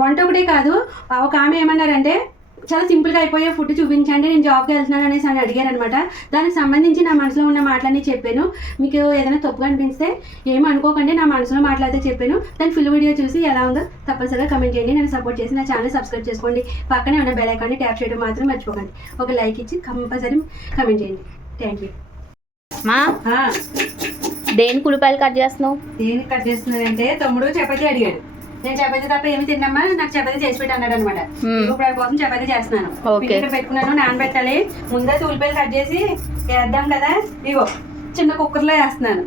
వంట ఒకటే కాదు ఒక ఆమె ఏమన్నారంటే చాలా సింపుల్గా అయిపోయే ఫుడ్ చూపించండి నేను జాబ్కి వెళ్తున్నాను అనేసి అని అడిగారు అనమాట దానికి సంబంధించి నా మనసులో ఉన్న మాటలన్నీ చెప్పాను. మీకు ఏదైనా తప్పుగా అనిపిస్తే ఏం అనుకోకండి నా మనసులో మాట్లాడితే చెప్పాను. దాని ఫుల్ వీడియో చూసి ఎలా ఉందో తప్పనిసరిగా కమెంట్ చేయండి. నన్ను సపోర్ట్ చేసి నా ఛానల్ సబ్స్క్రైబ్ చేసుకోండి. పక్కనే ఉన్న బెల్ ఐకాన్ని ట్యాప్ చేయడం మాత్రం మర్చిపోకండి. ఒక లైక్ ఇచ్చి కంపల్సరీ కమెంట్ చేయండి. థ్యాంక్ యూ మా దేని కుడిపాయలు కట్ చేస్తున్నావు? దేనికి కట్ చేస్తున్నారంటే తమ్ముడు చపాతీ అడిగాడు. నేను చపాతీ తప్ప ఏమి తిన్నమ్మా. నాకు చపాతీ చేసి పెట్టి అన్నాడు అనమాట. ఇప్పుడు వాడి కోసం చపాతీ చేస్తున్నాను. ఇక్కడ పెట్టుకున్నాను నానబెట్టాలి. ముందే తూలిపాయలు కట్ చేసి వేద్దాం కదా. ఇగో చిన్న కుక్కర్లో వేస్తున్నాను.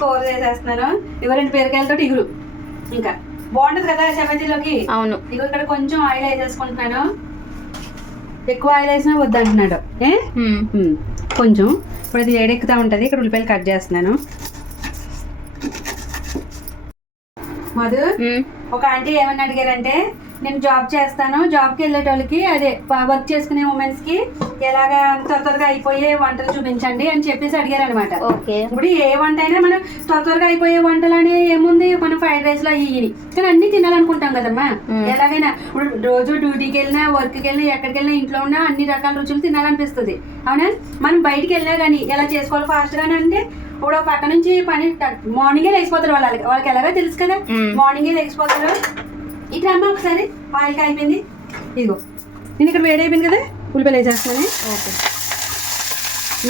కూర చేసేస్తున్నాను. ఇగో రెండు పేరుకాయలతో ఇగురు. ఇంకా బాగుంటది కదా చపాతీలోకి? అవును. ఇగో ఇక్కడ కొంచెం ఆయిల్ వేసేసుకుంటున్నాను. ఎక్కువ ఆయిల్ వేసినా వద్దంటున్నాడు. ఏ? కొంచెం. ఇప్పుడు అది ఏడెక్కుతా ఉంటుంది. ఇక్కడ ఉల్లిపాయలు కట్ చేస్తున్నాను. మధు. ఒక ఆంటీ ఏమని అడిగారంటే నేను జాబ్ చేస్తాను జాబ్కి వెళ్ళేటోళ్ళకి అదే వర్క్ చేసుకునే ఉమెన్స్కి ఎలాగా త్వర త్వరగా అయిపోయే వంటలు చూపించండి అని చెప్పేసి అడిగారు అనమాట ఇప్పుడు ఏ వంట అయినా మనం త్వర త్వరగా అయిపోయే వంటలు అనే ఏముంది? మనం ఫ్రైడ్ రైస్లో ఇవి కానీ అన్ని తినాలనుకుంటాం కదమ్మా. మ్మ్. ఎలాగైనా ఇప్పుడు రోజు డ్యూటీకి వెళ్ళినా వర్క్కి వెళ్ళినా ఎక్కడికి వెళ్ళినా ఇంట్లో ఉన్నా అన్ని రకాల రుచులు తినాలనిపిస్తుంది. అవునా? మనం బయటికి వెళ్ళినా కానీ ఎలా చేసుకోవాలి? ఫాస్ట్ గానే అంటే ఇప్పుడు ఒక పక్క నుంచి పని మార్నింగే లేచిపోతారు వాళ్ళకి. వాళ్ళకి ఎలాగో తెలుసు కదా. మార్నింగే లేచిపోతారు. ఇట్లా అమ్మ ఒకసారి. ఆయిల్కి అయిపోయింది. ఇదిగో. నేను ఇక్కడ వేడి అయిపోయింది కదా. ఉల్లిపాయలు వేసేస్తున్నాను ఓకే.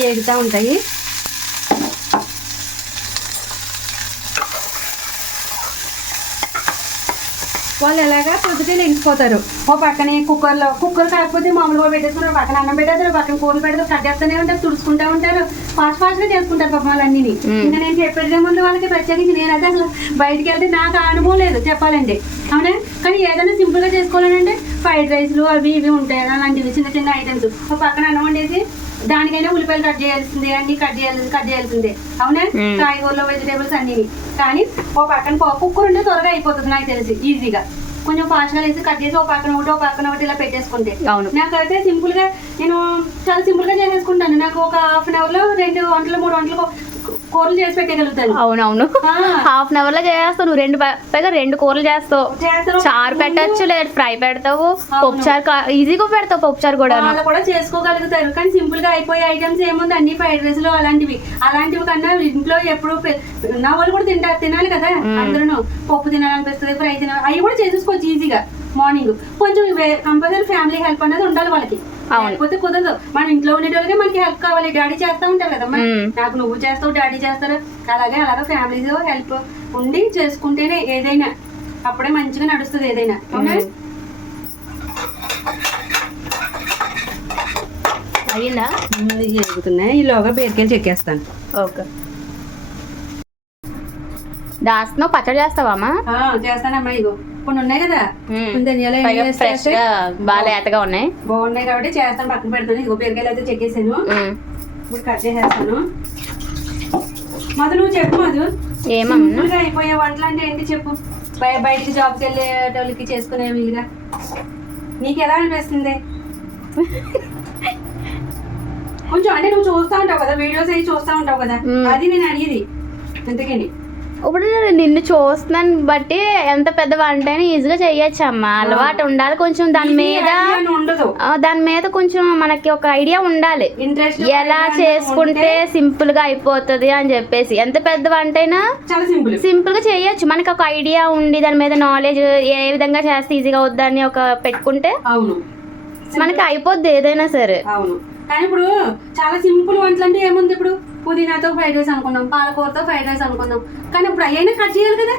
ఏగుతూ ఉంటాయి. వాళ్ళు ఎలాగా పొద్దుటే లెగిసిపోతారు. ఓ పక్కనే కుక్కర్లో కుక్కర్ కాకపోతే మామూలుగా పెట్టేసుకుని పక్కన అన్నం పెట్టేస్తారు పక్కన కూరలు పెడతారు కట్ చేస్తూనే ఉంటారు తుడుచుకుంటూ ఉంటారు. ఫాస్ట్ ఫాస్ట్గా చేసుకుంటారు పాపం వాళ్ళన్నీ. ఇంకా నేను చెప్పేదే ముందు వాళ్ళకి ప్రత్యేకించి? నేనైతే అసలు బయటికి వెళ్తే నాకు అనుభవం లేదు చెప్పాలంటే. అవునా? కానీ ఏదైనా సింపుల్గా చేసుకోవాలంటే ఫ్రైడ్ రైస్లు అవి ఇవి ఉంటాయి అలాంటివి చిన్న చిన్న ఐటమ్స్ ఒక పక్కన అన్నం వండేసి దానికైనా ఉల్లిపాయలు కట్ చేయాల్సిందే అన్ని కట్ చేయాల్సింది కట్ చేయాల్సిందే. అవునా. కాయగూరలు వెజిటేబుల్స్ అన్ని కానీ ఓ పక్కన కుక్కర్ ఉంటే త్వరగా అయిపోతుంది నాకు తెలిసి ఈజీగా. కొంచెం ఫాస్ట్గా వేసి కట్ చేసి ఓ పక్కన ఒకటి ఓ పక్కన ఒకటి ఇలా పెట్టేసుకుంటే. అవును. నాకైతే సింపుల్గా నేను చాలా సింపుల్గా చేసేసుకుంటాను. నాకు ఒక హాఫ్ అన్ అవర్లో రెండు వంటలు మూడు వంటలు కూరలు చేసి పెట్టగలుగుతాను అవునవును. హాఫ్ అన్ అవర్లో చేస్తావు నువ్వు రెండు పైగా రెండు కూరలు చేస్తావు. చారు పెట్టచ్చు లేదా ఫ్రై పెడతావు పప్పు చారు ఈజీగా పెడతావు పప్పు చారు కూడా కూడా చేసుకోగలుగుతారు కానీ సింపుల్గా అయిపోయే ఐటమ్స్ ఏముంది? అన్ని ఫ్రైడ్ రైస్లో అలాంటివి. అలాంటివి కన్నా ఇంట్లో ఎప్పుడు నా వాళ్ళు కూడా తింటారు తినాలి కదా అందరూ పప్పు తినాలనిపిస్తుంది ఫ్రై తినాలి అవి కూడా చేసేసుకోవచ్చు ఈజీగా. మార్నింగ్ కొంచెం కంపల్సరీ ఫ్యామిలీ హెల్ప్ అనేది ఉండాలి వాళ్ళకి. లేకపోతే కుదరదు. మన ఇంట్లో ఉండేటోళ్ళకే మనకి హెల్ప్ కావాలి. డాడీ చేస్తా ఉంటారు కదా. నాకు నువ్వు చేస్తావు డాడీ చేస్తారు. అలాగే అలాగే ఫ్యామిలీస్ హెల్ప్ ఉండి చేసుకుంటేనే ఏదైనా అప్పుడే మంచిగా నడుస్తుంది ఏదైనా. అయ్యిందా? జరుగుతున్నాయి ఈలోగా బీరకాయలు చెక్కేస్తాను. ఓకే. దాస్తున్నావు పచ్చడి చేస్తావా చేస్తానమ్మా ఇగో. కొన్ని ఉన్నాయి కదా? ధనియాలు బాగా లేతగా ఉన్నాయి. బాగున్నాయి కాబట్టి చేస్తాను పక్కన పెడతాను. ఇగో బీరకాయలు అయితే చెక్కేసాను. ఇప్పుడు కట్ చేసేస్తాను. మధు నువ్వు చెప్పు మధు. గా అయిపోయే వంటలు అంటే ఏంటి చెప్పు? బయ- బయటికి జాబ్కి వెళ్ళే వాళ్ళకి చేసుకునేవిగా నీకు ఎలా అనిపిస్తుంది? కొంచెం అంటే నువ్వు చూస్తా ఉంటావు కదా వీడియోస్ అవి చూస్తా ఉంటావు కదా. అది నేను అడిగేది. అందుకని. ఇప్పుడు నేను నిన్ను చూస్తున్నాను బట్టి ఎంత పెద్ద వంట అయినా ఈజీగా చేయొచ్చు అమ్మా అలవాటు ఉండాలి. కొంచెం దాని మీద దాని మీద కొంచెం మనకి ఒక ఐడియా ఉండాలి. ఎలా చేసుకుంటే సింపుల్గా అయిపోతుంది అని చెప్పేసి. ఎంత పెద్ద వంట అయినా సింపుల్గా చేయొచ్చు. మనకి ఒక ఐడియా ఉండి దాని మీద నాలెడ్జ్ ఏ విధంగా చేస్తే ఈజీగా అవుద్దని ఒక పెట్టుకుంటే మనకి అయిపోద్ది ఏదైనా సరే. అవును. కానీ ఇప్పుడు చాలా సింపుల్ వంటలు అంటే ఏముంది ఇప్పుడు? పుదీనాతో ఫ్రైడ్ రైస్ అనుకున్నాం పాలకూరతో ఫ్రైడ్ రైస్ అనుకున్నాం. కానీ ఇప్పుడు అయ్యైనా కట్ చేయాలి కదా.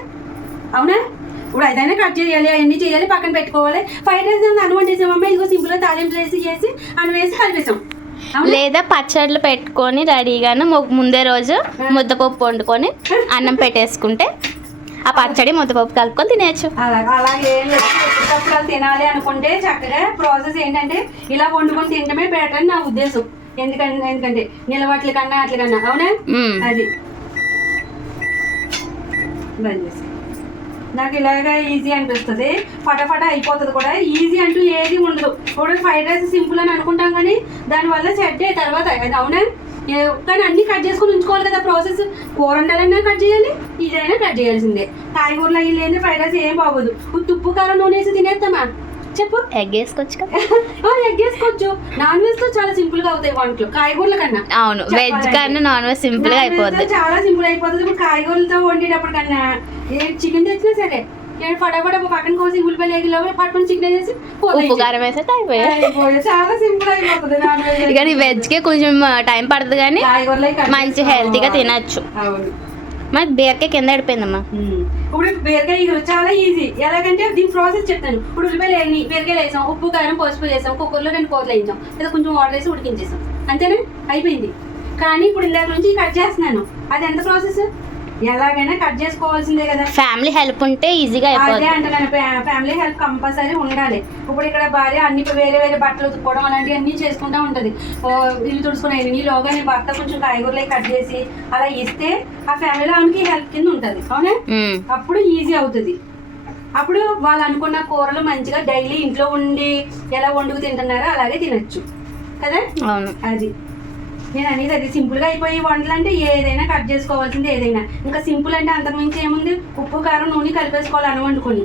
అవునా? ఇప్పుడు అదైనా కట్ చేయాలి అవన్నీ చేయాలి పక్కన పెట్టుకోవాలి. ఫ్రైడ్ రైస్ అన్నం వండేసామమ్మ ఇదిగో సింపుల్గా తాలింపు వేసి చేసి అన్నం వేసి కలిపేసాం. లేదా పచ్చళ్ళు పెట్టుకొని రెడీగాను ముందే రోజు ముద్దపప్పు వండుకొని అన్నం పెట్టేసుకుంటే ఆ పచ్చడి ముద్దపప్పు కలుపుకొని తినేయచ్చు. అలా అలాగే తినాలి అనుకుంటే చక్కగా ప్రాసెస్ ఏంటంటే ఇలా వండుకొని తినడమే బెటర్ అని నా ఉద్దేశం. ఎందుకంటే ఎందుకంటే నిలవట్ల కన్నా అట్ల కన్నా అవునా. అది. బంద్ చేసి. నాకు ఇలాగా ఈజీ అనిపిస్తుంది. ఫటాఫట అయిపోతుంది కూడా. ఈజీ అంటూ ఏది ఉండదు. ఇప్పుడు ఫ్రైడ్ రైస్ సింపుల్ అని అనుకుంటాం కానీ దానివల్ల చెడ్డే తర్వాత అవునా? కానీ అన్ని కట్ చేసుకుని ఉంచుకోవాలి కదా ప్రాసెస్. కూర వండాలన్నా కట్ చేయాలి ఇదైనా కట్ చేయాల్సిందే. కాయగూరలు అయ్యి లేని ఫ్రైడ్ రైస్ ఏం బాగోదు. ఉప్పు కారం నూనె వేసి తినేస్తామా చెప్పు. ఎగ్ వేసుకోవచ్చు కదా ఎగ్ వేసుకోవచ్చు. నాన్ వెజ్తో చాలా సింపుల్గా అవుతాయి వంటలు. కాయగూరల కన్నా. అవును వెజ్. కన్నా నాన్ వెజ్ సింపుల్గా అయిపోద్ది. చాలా సింపుల్ అయిపోతుంది ఇప్పుడు కాయగూరలతో వండేటప్పుడు కన్నా ఏ చికెన్ తెచ్చినా సరే నేను ఫటాఫట పక్కన కోసి ఉల్లిపాయలు ఎగిలో పట్టుకొని చికెన్ వేసి ఉప్పు. కారం వేస్తే అయిపోయాయి. చాలా సింపుల్ అయిపోతుంది నాన్ వెజ్ ఇక వెజ్కి కొంచెం టైం పడుతుంది కానీ మంచి. హెల్తీగా తినచ్చు. మరి బీరకాయ కింద పడిపోయిందమ్మా. ఇప్పుడు బీరకాయ ఇగురు చాలా ఈజీ ఎలాగంటే దీని ప్రాసెస్ చెప్తాను. ఇప్పుడు ఉల్లిపాయలు వేయని బీరకాయలు వేసాం ఉప్పు కారం పసుపు వేసాం కుక్కర్లో రెండు కోతలు వేయించాం. లేదా కొంచెం వాటర్ వేసి ఉడికించేసాం. అంతేనా? అయిపోయింది. కానీ ఇప్పుడు ఇందాక నుంచి కట్ చేస్తున్నాను. అది ఎంత ప్రాసెస్ ఎలాగైనా కట్ చేసుకోవాల్సిందే కదా. ఫ్యామిలీ హెల్ప్ ఉంటే ఈజీగా అదే అంటున్నాను ఫ్యా- ఫ్యామిలీ హెల్ప్ కంపల్సరీ ఉండాలి. ఇప్పుడు ఇక్కడ భార్య అన్ని వేరే వేరే బట్టలు ఉతుక్కోవడం అలాంటివి అన్ని చేసుకుంటా ఉంటది. ఇల్లు తుడుచుకుని ఈ లోగా నీ భర్త కొంచెం కాయగూరలు కట్ చేసి అలా ఇస్తే ఆ ఫ్యామిలీలో ఆమెకి హెల్ప్ కింద ఉంటది. అవునా. అప్పుడు ఈజీ అవుతుంది. అప్పుడు వాళ్ళు అనుకున్న కూరలు మంచిగా డైలీ ఇంట్లో ఉండి ఎలా వండుకు తింటున్నారో అలాగే తినచ్చు. కదా? అవును. అది. నేను అనేది అది సింపుల్గా అయిపోయి వంటలు అంటే ఏదైనా కట్ చేసుకోవాల్సింది ఏదైనా. ఇంకా సింపుల్ అంటే అంతకుమించి ఏముంది? ఉప్పు కారం నూనె కలిపేసుకోవాలి అని వండుకొని.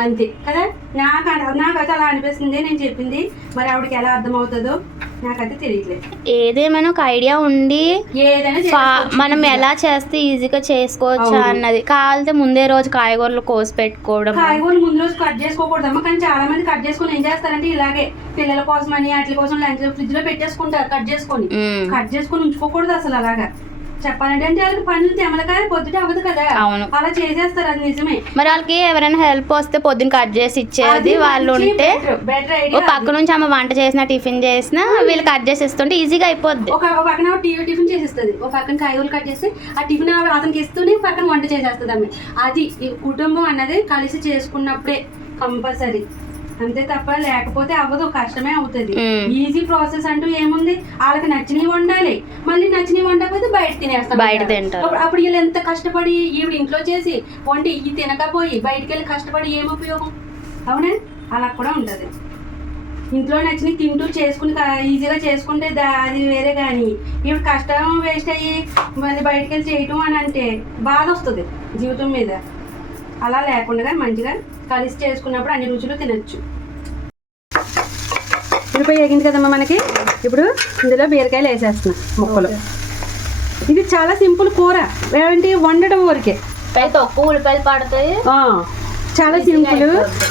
అంతే కదా? నాకు నాకైతే అలా అనిపిస్తుంది నేను చెప్పింది. మరి ఆవిడకి ఎలా అర్థమవుతుందో? నాకైతే తెలియట్లేదు ఏదేమైనా ఒక ఐడియా ఉండి మనం. ఎలా చేస్తే ఈజీగా చేసుకోవచ్చు. అన్నది కావాలంటే ముందే రోజు కాయగూరలు కోసి పెట్టుకోవడం కాయగూరలు ముందు రోజు కట్ చేసుకోకూడదమ్మా కానీ చాలా మంది కట్ చేసుకొని ఏం చేస్తారంటే ఇలాగే పిల్లల కోసం అని వాటి కోసం లంచ్ ఫ్రిడ్జ్లో పెట్టేసుకుంటారు కట్ చేసుకొని. కట్ చేసుకొని ఉంచుకోకూడదు అసలు అలాగా చెప్పాలంటే అంటే వాళ్ళకి పనులు తెమలకాయ పొద్దుట అవ్వదు కదా. అవును. అలా చేసేస్తారు అది నిజమే. మరి వాళ్ళకి ఎవరైనా హెల్ప్ వస్తే పొద్దున్న కట్ చేసి ఇచ్చేది వాళ్ళు ఉంటే ఓ పక్క నుంచి అమ్మ వంట చేసినా టిఫిన్ చేసినా వీళ్ళు కట్ చేసి ఇస్తుంటే ఈజీగా అయిపోద్ది. ఒక పక్కన టీ- టిఫిన్ చేసేస్తుంది. ఒక పక్కన కాయగూరలు కట్ చేసి ఆ టిఫిన్ అతనికి ఇస్తూనే పక్కన వంట చేసేస్తుంది ఆమె అది కుటుంబం అన్నది కలిసి చేసుకున్నప్పుడే కంపల్సరీ. అంతే తప్ప లేకపోతే అవ్వదు కష్టమే అవుతుంది. ఈజీ ప్రాసెస్ అంటూ ఏముంది? వాళ్ళకి నచ్చినవి వండాలి. మళ్ళీ నచ్చినవి వండకపోతే బయట తినేస్తాం బయట తింటారు. అప్పుడు- వీళ్ళు ఎంత కష్టపడి ఈవిడ ఇంట్లో చేసి వండి ఇవి తినకపోయి బయటికి వెళ్ళి కష్టపడి ఏం ఉపయోగం? అవునా? అలా కూడా ఉంటది ఇంట్లో నచ్చినవి తింటూ చేసుకుని ఈజీగా చేసుకుంటే అది వేరే కానీ. ఇప్పుడు కష్టం వేస్ట్ అయ్యి మళ్ళీ బయటికి వెళ్ళి చేయటం అని అంటే బాధ వస్తుంది జీవితం మీద. అలా లేకుండా మంచిగా కలిసి చేసుకున్నప్పుడు అన్ని రుచులు తినచ్చు. ఉల్లిపాయ వేగింది కదమ్మా మనకి? ఇప్పుడు ఇందులో బీరకాయలు వేసేస్తున్నాం ముక్కలు. ఇది చాలా సింపుల్ కూర. ఏంటి వండడం వరకే. తక్కువ ఉల్లిపాయలు పడతాయి. చాలా సింపుల్.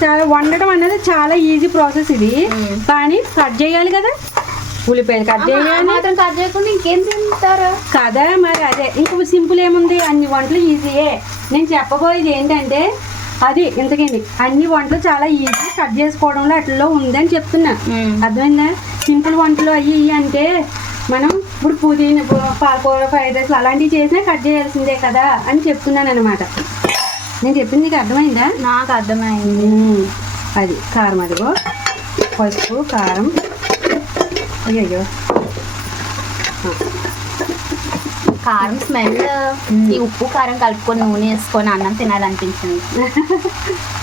చాలా వండడం అనేది చాలా ఈజీ ప్రాసెస్ ఇది. కానీ కట్ చేయాలి కదా? ఉల్లిపాయలు కట్ చేయాలి. మాత్రం కట్ చేయకుండా ఇంకేం తింటారు? కదా మరి అదే. ఇంకో సింపుల్ ఏముంది? అన్ని వంటలు ఈజీయే. నేను చెప్పబోయేది ఏంటంటే అది ఇంతకండి. అన్ని వంటలు చాలా ఈజీ కట్ చేసుకోవడంలో అట్లలో ఉందని చెప్తున్నా. అర్థమైందా? సింపుల్ వంటలు అయ్యి అంటే మనం ఇప్పుడు పుదీనా పాలకూర ఫ్రైడ్ రైస్ అలాంటివి చేసినా కట్ చేయాల్సిందే కదా అని చెప్తున్నాను అనమాట నేను చెప్పింది నీకు అర్థమైందా? నాకు అర్థమైంది. అది కారం అదిగో. పసుపు కారం. అయ్యో కారం స్మెల్ ఈ ఉప్పు కారం కలుపుకొని నూనె వేసుకొని అన్నం తినాలనిపించింది.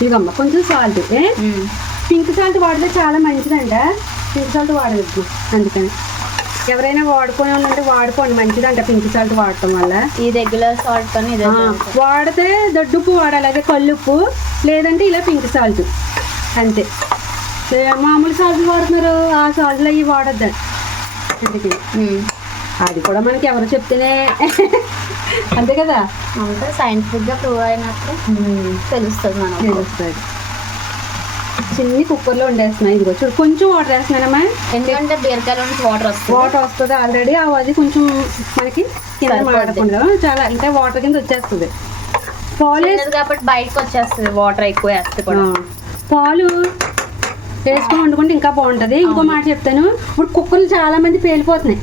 ఇదిగమ్మ కొంచెం సాల్ట్. పింక్ సాల్ట్ వాడితే చాలా మంచిదంట. పింక్ సాల్ట్ వాడవద్దు అందుకని. ఎవరైనా వాడుకొని ఉంటే వాడుకోండి మంచిదంట పింక్ సాల్ట్ వాడటం వల్ల. ఈ రెగ్యులర్ సాల్ట్ వాడితే దొడ్డుప్పు వాడాలి అదే కల్లుప్పు లేదంటే ఇలా పింక్ సాల్ట్ అంతే. మామూలు సాల్ట్ వాడుతున్నారు ఆ సాల్ట్లు అవి వాడద్దు. అందుకని. అది కూడా మనకి ఎవరు చెప్తేనే అంతే కదా? అంటే సైంటిఫిక్గా ప్రూవ్ అయినట్టు తెలుస్తుంది మనకు. తెలుస్తుంది. చిన్ని కుక్కర్లో వండేస్తున్నాయి ఇదిగో చూడు కొంచెం వాటర్ వేస్తున్నానమ్మా. ఎందుకంటే బీరకాయలో నుంచి వాటర్ వస్తుంది. వాటర్ వస్తుంది ఆల్రెడీ అది కొంచెం మనకి కింద. మాడకుండా చాలా అంటే వాటర్ కింద వచ్చేస్తుంది. పాలు కాబట్టి బయటకు వచ్చేస్తుంది వాటర్ ఎక్కువ వేస్తే కూడా. పాలు వేసుకొని వండుకుంటే ఇంకా బాగుంటది. ఇంకో మాట చెప్తాను ఇప్పుడు కుక్కర్లు చాలా మంది పేలిపోతున్నాయి.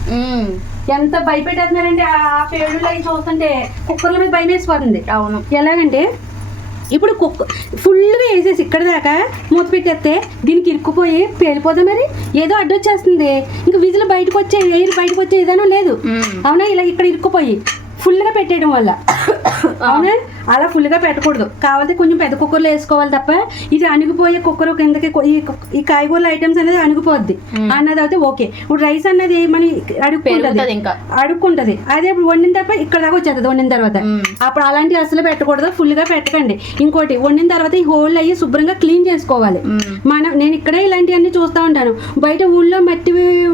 ఎంత భయపెట్టేస్తున్నారంటే ఆ పేలుళ్ళు అవి చూస్తుంటే కుక్కర్ల మీద భయం వేసిపోతుంది. అవును. ఎలాగంటే ఇప్పుడు కుక్క ఫుల్గా వేసేసి ఇక్కడ దాకా మూత పెట్టేస్తే దీనికి ఇరుక్కుపోయి పేలిపోదా మరి? ఏదో అడ్డొచ్చేస్తుంది. ఇంకా విజులు బయటకు వచ్చే ఎయిర్ బయటకు వచ్చే విధానం లేదు. అవునా? ఇలా ఇక్కడ ఇరుక్కుపోయి. ఫుల్గా పెట్టేయడం వల్ల. అవునా? అలా ఫుల్గా పెట్టకూడదు. కావాలంటే కొంచెం పెద్ద కుక్కర్లో వేసుకోవాలి తప్ప ఇది అణిగిపోయే కుక్కర్ కిందకి ఈ కాయగూరల ఐటమ్స్ అనేది అణిగిపోద్ది. అన్నది అయితే ఓకే. ఇప్పుడు రైస్ అన్నది మన అడుక్కుంటది. అడుక్కుంటది. అదే ఇప్పుడు వండిన తర్వాత ఇక్కడ దాకా వచ్చేస్తుంది వండిన తర్వాత. అప్పుడు అలాంటివి అసలు పెట్టకూడదు. ఫుల్గా పెట్టకండి. ఇంకోటి వండిన తర్వాత ఈ హోల్ అయ్యి శుభ్రంగా క్లీన్ చేసుకోవాలి. మనం నేను ఇక్కడే ఇలాంటివన్నీ చూస్తూ ఉంటాను. బయట ఊళ్ళో మట్టి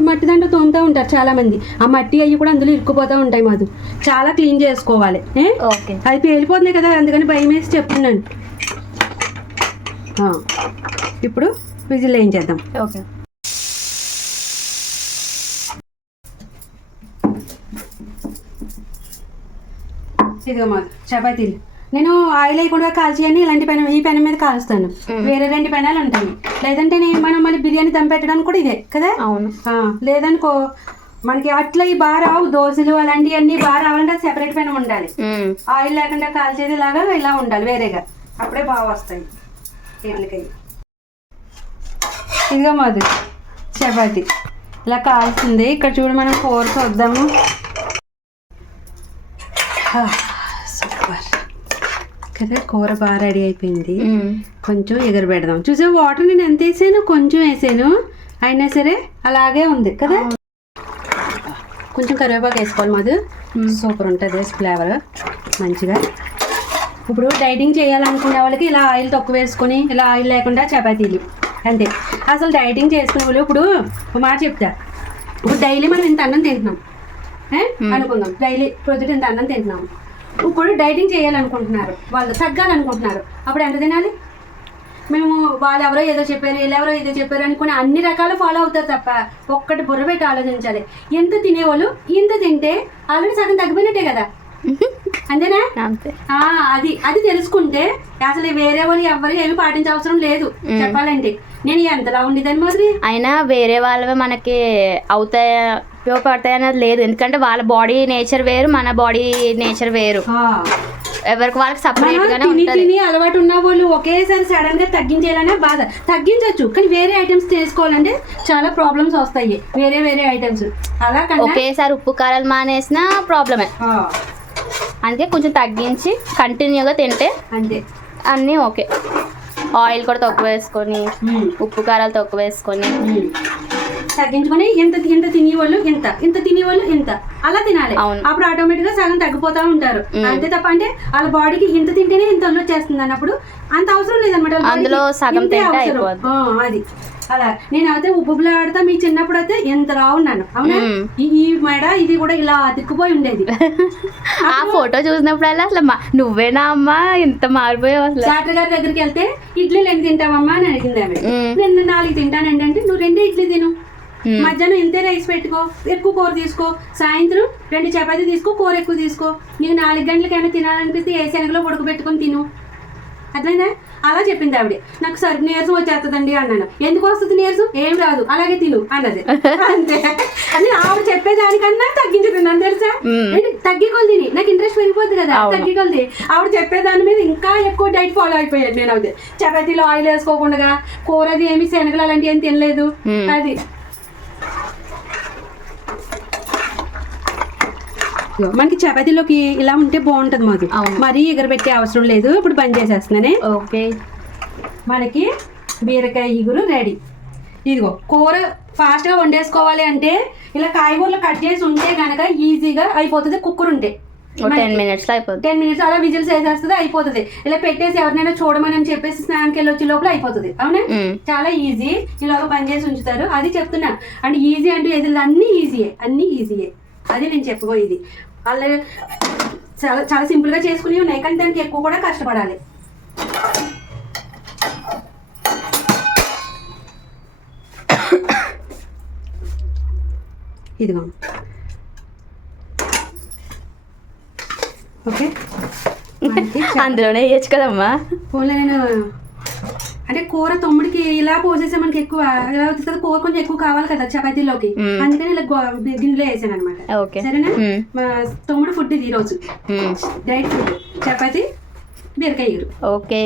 మట్టి దాంట్లో తోముతూ ఉంటారు చాలా మంది ఆ మట్టి అవి కూడా అందులో ఇరుక్కుపోతూ ఉంటాయి మాది చాలా క్లీన్ చేసుకోవాలి అది పేలిపోతున్నాయి కదా అందుకని భయం వేసి చెప్తున్నాను. ఇప్పుడు విజిల్ ఏం చేద్దాం. ఓకే. ఇదిగో మాకు చపాతీలు. నేను ఆయిల్ వేయకుండా కాల్చియని ఇలాంటి పెనం ఈ పెనం మీద కాలుస్తాను. వేరే రెండు పెనాలు ఉంటాయి. లేదంటే నేను మనం మళ్ళీ బిర్యానీ దమ్ పెట్టడానికి కూడా ఇదే కదా? అవును. లేదనుకో మనకి అట్లా ఈ బాగా రావు దోశలు అలాంటివన్నీ బాగా రావాలంటే సెపరేట్ పెనం ఉండాలి. ఆయిల్ లేకుండా కాల్చేది లాగా ఇలా ఉండాలి వేరేగా. అప్పుడే బాగా వస్తాయి ఇడ్లకి ఇదిగో మాది చపాతి. ఇలా కాల్చింది. ఇక్కడ చూడు మనం కూర చూద్దాము. హా, సూపర్. కదా కూర బాగా రెడీ అయిపోయింది. కొంచెం ఎగర పెడదాం చూసే వాటర్ నేను ఎంత వేసాను? కొంచెం వేసాను. అయినా సరే అలాగే ఉంది కదా? కొంచెం కరివేపాకు వేసుకోవాలి మాది. సూపర్ ఉంటుంది ఫ్లేవర్ మంచిగా. ఇప్పుడు డైటింగ్ చేయాలనుకునే వాళ్ళకి ఇలా ఆయిల్ తక్కువ వేసుకొని ఇలా ఆయిల్ లేకుండా చపాతీలు. అంతే. అసలు డైటింగ్ చేసుకునే వాళ్ళు ఇప్పుడు మాట చెప్తా. ఇప్పుడు డైలీ మనం ఇంత అన్నం తింటున్నాం? అనుకుందాం. డైలీ ప్రొద్దుట ఇంత అన్నం తింటున్నాం. ఇప్పుడు డైటింగ్ చేయాలనుకుంటున్నారు. వాళ్ళు తగ్గాలనుకుంటున్నారు. అప్పుడు ఎంత తినాలి? మేము వాళ్ళు ఎవరో ఏదో చెప్పారు వీళ్ళెవరో ఏదో చెప్పారు అనుకుని అన్ని రకాలు ఫాలో అవుతారు తప్ప ఒక్కటి బుర్ర పెట్టి ఆలోచించాలి. ఎంత తినేవాళ్ళు ఇంత తింటే ఆల్రెడీ సగం తగ్గిపోయినట్టే కదా. అంతేనా? అది అది తెలుసుకుంటే అసలు వేరే వాళ్ళు ఎవరు ఏమి పాటించవసరం లేదు చెప్పాలంటే. నేను ఎంతలా ఉండేదాన్ని మాదిరి అయినా వేరే వాళ్ళవి మనకి అవుతాయా ఉపయోగపడతాయి అనేది లేదు. ఎందుకంటే వాళ్ళ బాడీ నేచర్ వేరు మన బాడీ నేచర్ వేరు. ఎవరికి వాళ్ళకి సపరేట్ గానే ఉంటది. తిని అలవాటు ఉన్న వాళ్ళు ఒకేసారి సడన్గా తగ్గించేయాలనే బాధ. తగ్గించవచ్చు కానీ వేరే ఐటమ్స్ చేసుకోవాలంటే చాలా ప్రాబ్లమ్స్ వస్తాయి. వేరే వేరే ఐటమ్స్ అలా ఒకేసారి ఉప్పు కారాలు మానేసిన ప్రాబ్లమే అందుకే కొంచెం తగ్గించి కంటిన్యూగా తింటే అంతే. అన్నీ ఓకే. ఆయిల్ కూడా తక్కువ వేసుకొని ఉప్పు కారాలు తక్కువ వేసుకొని. తగ్గించుకొని ఎంత ఎంత తినేవాళ్ళు ఇంత ఇంత తినేవాళ్ళు ఇంత అలా తినాలి. అప్పుడు ఆటోమేటిక్గా సగం తగ్గిపోతా ఉంటారు. అంతే తప్ప అంటే వాళ్ళ బాడీకి ఇంత తింటేనే ఇంత ఒళ్ళు వచ్చేస్తుంది అన్నప్పుడు అంత అవసరం లేదన్నమాట వాళ్ళ అందులో సగం అది. అలా. నేను అయితే ఉబ్బుబులా ఆడతా మీ చిన్నప్పుడు అయితే ఎంత రావున్నాను అవునా. ఈ మెడ ఇది కూడా ఇలా అతుక్కుపోయి ఉండేది. ఆ ఫోటో చూసినప్పుడల్లా అసలు మా- నువ్వేనా అమ్మా? ఇంత మారిపోయావు అసలు. డాక్టర్ గారి దగ్గరికి వెళ్తే ఇడ్లీలు ఎన్ని తింటావమ్మా? అని అడిగింది ఆమె. నేను నాలుగు తింటానండి అంటే నువ్వు రెండే ఇడ్లీ తిను. మధ్యాహ్నం ఇంతే రైస్ పెట్టుకో ఎక్కువ కూర తీసుకో సాయంత్రం రెండు చపాతీ తీసుకో కూర ఎక్కువ తీసుకో. నీకు నాలుగు గంటలకైనా తినాలనిపిస్తే ఏ శనగలో ఉడకబెట్టుకొని తిను. అర్థమైందా? అలా చెప్పింది ఆవిడ. నాకు సరుకు నీరసం వచ్చేస్తుందండి అన్నాను. ఎందుకు వస్తుంది నీరసం? ఏం రాదు. అలాగే తిను అన్నది. అంతే. అని ఆవిడ చెప్పేదానికన్నా తగ్గించి తిన్నాను తెలుసా? మ్మ్. ఏంటి? తగ్గికొలు తిని నాకు ఇంట్రెస్ట్ పెరిగిపోద్ది కదా. తగ్గికొలది ఆవిడ చెప్పేదాని మీద ఇంకా ఎక్కువ డైట్ ఫాలో అయిపోయాను నేను. అది. చపాతీలో ఆయిల్ వేసుకోకుండా కూరది ఏమి శనగలు అలాంటివి ఏం తినలేదు. మ్మ్. అది. మనకి చపాతీలోకి ఇలా ఉంటే బాగుంటది మాకు. మరీ ఎగరబెట్టే అవసరం లేదు. ఇప్పుడు బంద్ చేసేస్తున్నానే. ఓకే. మనకి బీరకాయ ఇగురు రెడీ. ఇదిగో కూర ఫాస్ట్గా వండేసుకోవాలి అంటే ఇలా కాయగూరలు కట్ చేసి ఉంటే కనుక ఈజీగా అయిపోతుంది కుక్కర్ ఉంటే. టెన్ మినిట్స్లో అయిపోద్ది టెన్ మినిట్స్ అలా విజిల్స్ వేసేస్తుంది అయిపోతుంది. ఇలా పెట్టేసి ఎవరినైనా చూడమని అని చెప్పేసి స్నానానికి వెళ్ళి వచ్చే లోపల అయిపోతుంది. అవునా. చాలా ఈజీ. ఇలాగ పని చేసి ఉంచుతారు. అది చెప్తున్నా. అండ్ ఈజీ అంటే ఎదురు అన్నీ ఈజీయే. అన్నీ ఈజీయే. అది నేను చెప్పుకోయేది వాళ్ళు చాలా చాలా సింపుల్గా చేసుకుని ఉన్నాయి కానీ దానికి ఎక్కువ కూడా కష్టపడాలి. ఇదిగో. ఓకే? అందులోనే వేయచ్చు కదమ్మా. పోన్లే నేను అంటే కూర తొమ్మిడికి ఇలా పోసేసే మనకి ఎక్కువ ఇలా అవుతుంది కదా కూర కొంచెం ఎక్కువ కావాలి కదా చపాతీలోకి. అందుకని ఇలా గిన్నెలో వేసాను అనమాట సరేనా. మా తొమ్మిడి ఫుడ్ ఇది ఈరోజు. డైట్ ఫుడ్ చపాతీ బీరకాయ ఓకే.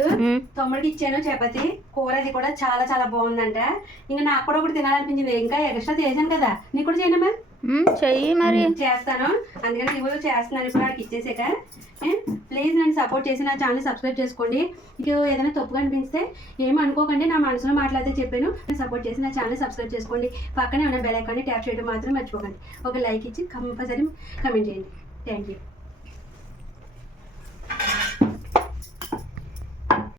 మ్మ్. తమ్ముడికి ఇచ్చాను చపాతి. కూర అది కూడా చాలా చాలా బాగుందంట. ఇంకా నాకు కూడా ఒకటి తినాలనిపించింది. ఇంకా ఎక్స్ట్రా చేశాను కదా. నీకు కూడా చేయనమ్మా మ్మ్, చెయ్యి మరి. చేస్తాను. అందుకని ఇవ్వ చేస్తున్నాను. ఇప్పుడు నాకు ఇచ్చేసాక ప్లీజ్ నన్ను సపోర్ట్ చేసి నా ఛానల్ సబ్స్క్రైబ్ చేసుకోండి. మీకు ఏదైనా తప్పుగా అనిపిస్తే ఏం అనుకోకండి. నా మనసులో మాట్లాడితే చెప్పాను. సపోర్ట్ చేసి నా ఛానల్ సబ్స్క్రైబ్ చేసుకోండి. పక్కనే ఉన్న బెల్ ఐకాన్ని ట్యాప్ చేయడం మాత్రం మర్చిపోకండి. ఒక లైక్ ఇచ్చి కంపల్సరీ కమెంట్ చేయండి. Thank you